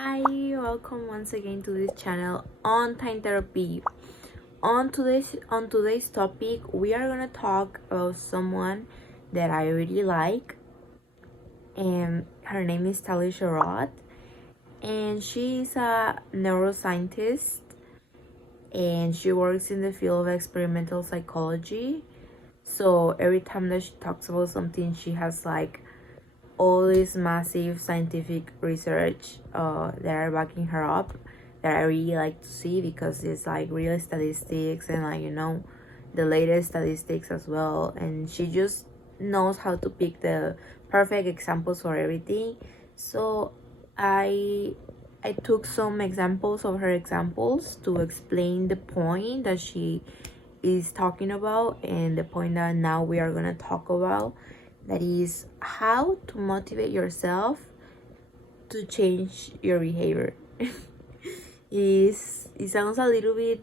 Hi, welcome once again to this channel on Time Therapy. On today's topic, we are gonna talk about someone that I really like, and her name is Talisha Roth, and she's a neuroscientist, and she works in the field of experimental psychology. So every time that she talks about something, she has like all this massive scientific research that are backing her up, that I really like to see because it's like real statistics and the latest statistics as well, and she just knows how to pick the perfect examples for everything. So I I took some examples of her examples to explain the point that she is talking about and the point that now we are going to talk about, that is how to motivate yourself to change your behavior. It sounds a little bit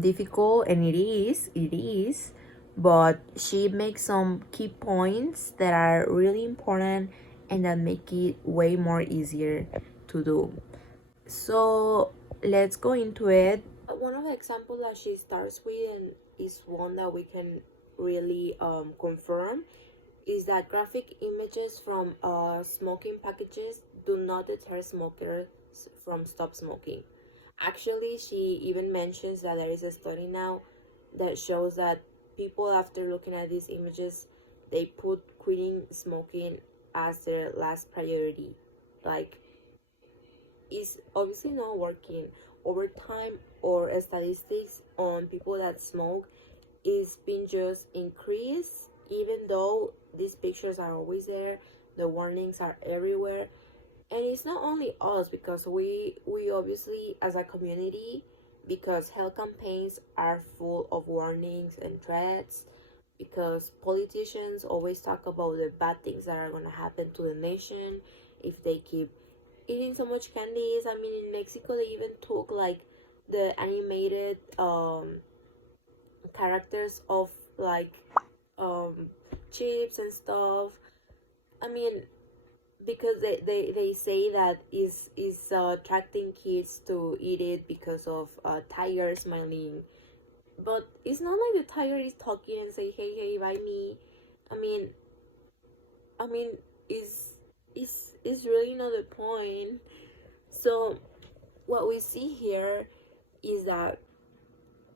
difficult, and it is, but she makes some key points that are really important and that make it way more easier to do. So let's go into it. One of the examples that she starts with, and is one that we can really confirm, is that graphic images from smoking packages do not deter smokers from stop smoking. Actually, she even mentions that there is a study now that shows that people, after looking at these images, they put quitting smoking as their last priority. Like, it's obviously not working. Over time, or statistics on people that smoke is been just increased, even though these pictures are always there, the warnings are everywhere. And it's not only us, because we obviously, as a community, because health campaigns are full of warnings and threats, because politicians always talk about the bad things that are going to happen to the nation if they keep eating so much candies. I mean, in Mexico they even took like the animated characters of like um chips and stuff. I mean, because they say that is attracting kids to eat it because of tiger smiling, but it's not like the tiger is talking and say, hey, buy me. I mean i mean is really not the point. So what we see here is that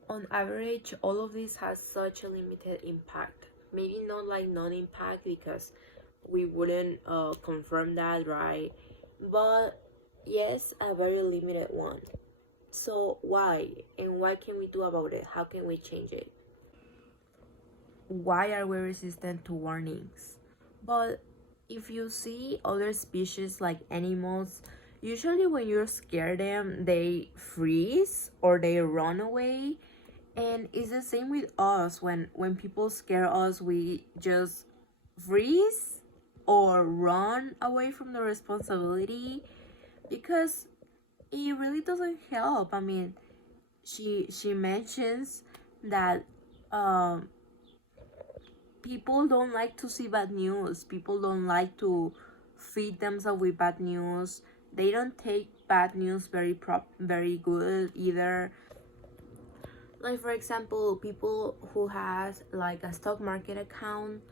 on average all of this has such a limited impact. Maybe not like non-impact, because we wouldn't confirm that, right? But yes, a very limited one. So why, and what can we do about it? How can we change it? Why are we resistant to warnings? But if you see other species like animals, usually when you scare them, they freeze or they run away. And it's the same with us. When people scare us, we just freeze or run away from the responsibility, because it really doesn't help. I mean, she mentions that um people don't like to see bad news. People don't like to feed themselves with bad news. They don't take bad news very good either. Like, for example, people who has like a stock market account,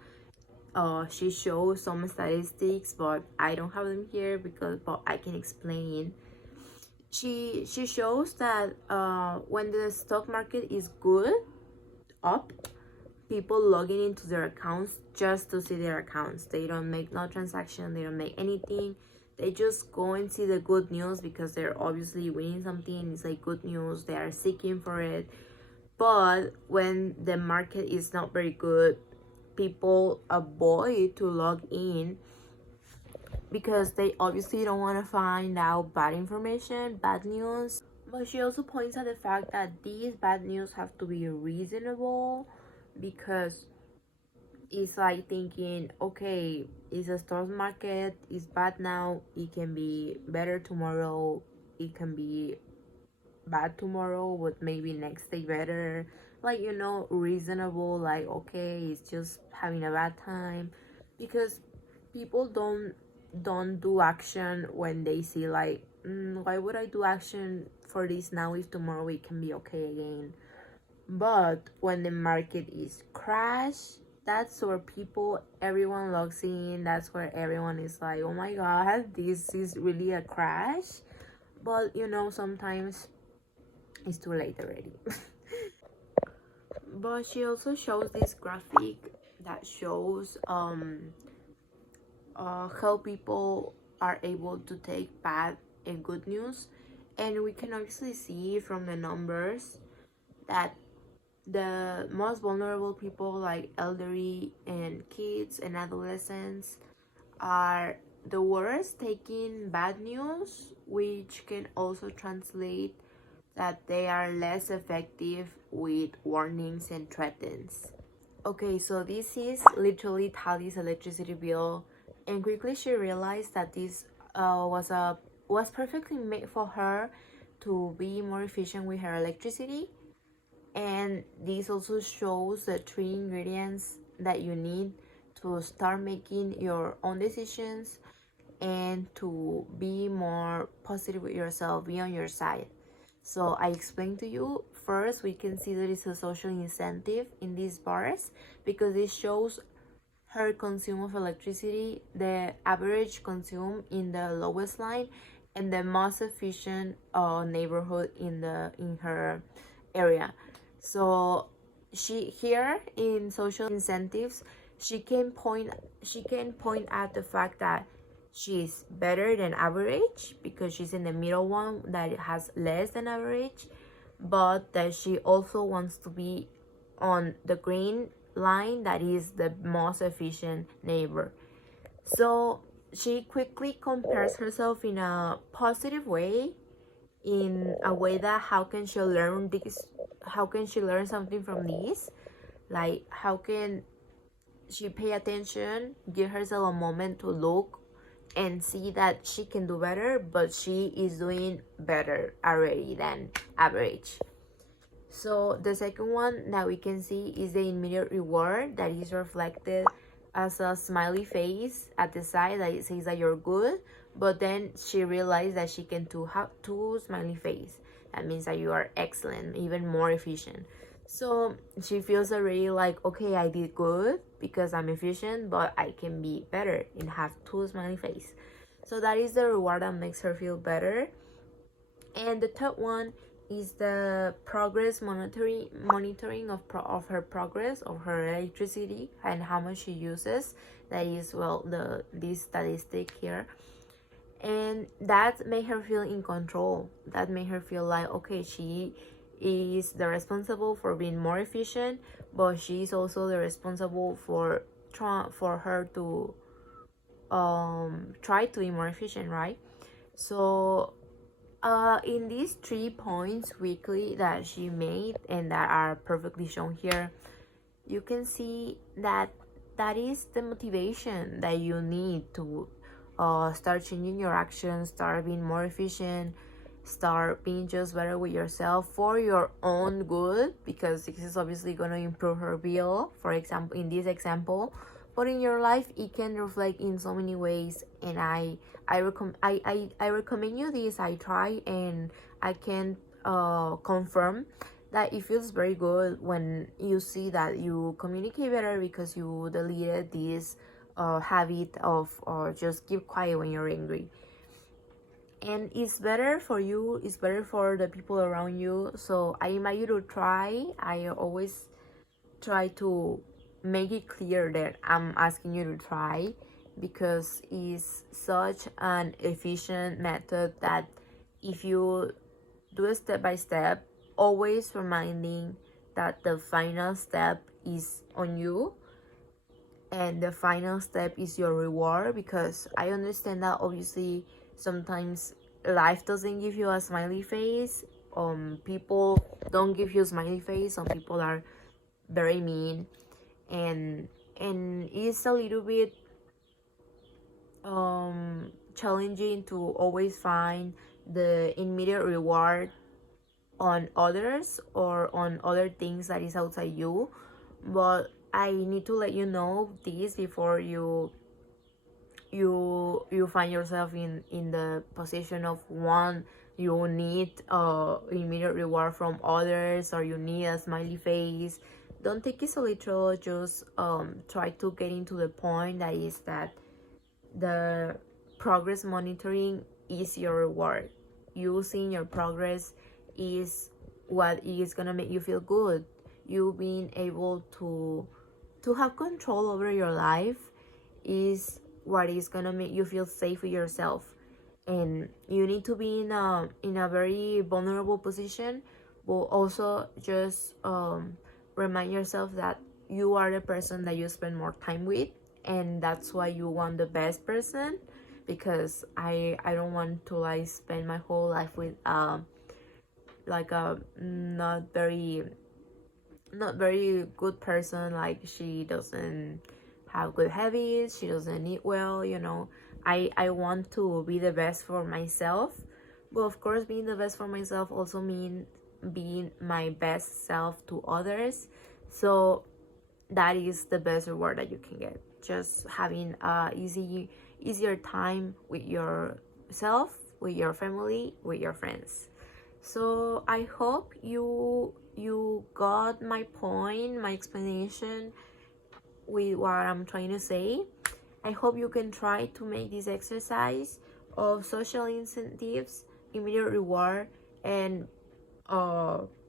she shows some statistics, but I don't have them here, because but I can explain. She shows that when the stock market is good, up, people logging into their accounts just to see their accounts. They don't make no transaction, they don't make anything. They just go and see the good news because they're obviously winning something. It's like good news, they are seeking for it. But when the market is not very good, people avoid to log in, because they obviously don't want to find out bad information, bad news. But she also points out the fact that these bad news have to be reasonable, because it's like thinking, okay, is a stock market is bad now, it can be better tomorrow, it can be bad tomorrow, but maybe next day better. Like, reasonable, like, okay, it's just having a bad time. Because people don't don't do action when they see like, why would I do action for this now if tomorrow it can be okay again? But when the market is crash, that's where everyone logs in. That's where everyone is like, oh my god, this is really a crash. But sometimes it's too late already. But she also shows this graphic that shows how people are able to take bad and good news, and we can obviously see from the numbers that the most vulnerable people, like elderly and kids and adolescents, are the worst taking bad news, which can also translate that they are less effective with warnings and threats. Okay, so this is literally Tali's electricity bill, and quickly she realized that this was perfectly made for her to be more efficient with her electricity. And this also shows the 3 ingredients that you need to start making your own decisions and to be more positive with yourself, be on your side. So I explained to you. First, we can see there is a social incentive in these bars because it shows her consume of electricity, the average consume in the lowest line, and the most efficient neighborhood in her area. So she here in social incentives, she can point at the fact that she's better than average because she's in the middle one that has less than average, but that she also wants to be on the green line that is the most efficient neighbor. So she quickly compares herself in a positive way, in a way that how can she learn something from this, like how can she pay attention, give herself a moment to look and see that she can do better, but she is doing better already than average. So the second one that we can see is the immediate reward that is reflected as a smiley face at the side that it says that you're good, but then she realized that she can have two smiley face. That means that you are excellent, even more efficient. So she feels already like, okay, I did good because I'm efficient, but I can be better and have two smiley face. So that is the reward that makes her feel better. And the third one is the progress monitoring of her progress of her electricity and how much she uses. That is, well, this statistic here, and that made her feel in control. That made her feel like, okay, she is the responsible for being more efficient, but she is also the responsible for her to try to be more efficient, right? So in these 3 points weekly that she made and that are perfectly shown here, you can see that is the motivation that you need to start changing your actions, start being more efficient, start being just better with yourself for your own good, because this is obviously going to improve her bill, for example, in this example. But in your life it can reflect in so many ways, and I recommend you this. I try and I can confirm that it feels very good when you see that you communicate better because you deleted this habit of just keep quiet when you're angry. And it's better for you, it's better for the people around you. So I invite you to try. I always try to make it clear that I'm asking you to try, because it's such an efficient method that if you do it step by step, always reminding that the final step is on you and the final step is your reward. Because I understand that obviously sometimes life doesn't give you a smiley face, people don't give you a smiley face, some people are very mean, and it's a little bit challenging to always find the immediate reward on others or on other things that is outside you. But I need to let you know this before you you find yourself in the position of one, you need immediate reward from others, or you need a smiley face. Don't take it so literal. Just try to get into the point that is that the progress monitoring is your reward. You seeing your progress is what is gonna make you feel good. You being able to have control over your life is what is gonna make you feel safe with yourself. And you need to be in a very vulnerable position, but also just remind yourself that you are the person that you spend more time with, and that's why you want the best person. Because I don't want to like spend my whole life with like a not very good person. Like, she doesn't have good habits, she doesn't eat well, you know. I want to be the best for myself, but of course being the best for myself also means being my best self to others. So that is the best reward that you can get, just having a easier time with yourself, with your family, with your friends. So I hope you got my point, my explanation with what I'm trying to say. I hope you can try to make this exercise of social incentives, immediate reward, and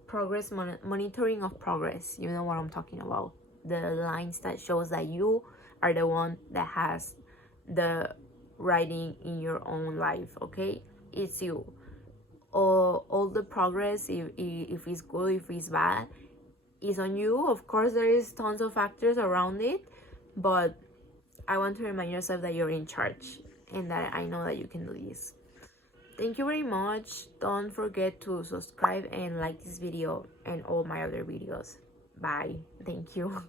progress monitoring of progress. You know what I'm talking about. The lines that shows that you are the one that has the writing in your own life. Okay, it's you. All the progress, if it's good, if it's bad, is on you. Of course there is tons of factors around it, but I want to remind yourself that you're in charge, and that I know that you can do this. Thank you very much. Don't forget to subscribe and like this video and all my other videos. Bye. Thank you.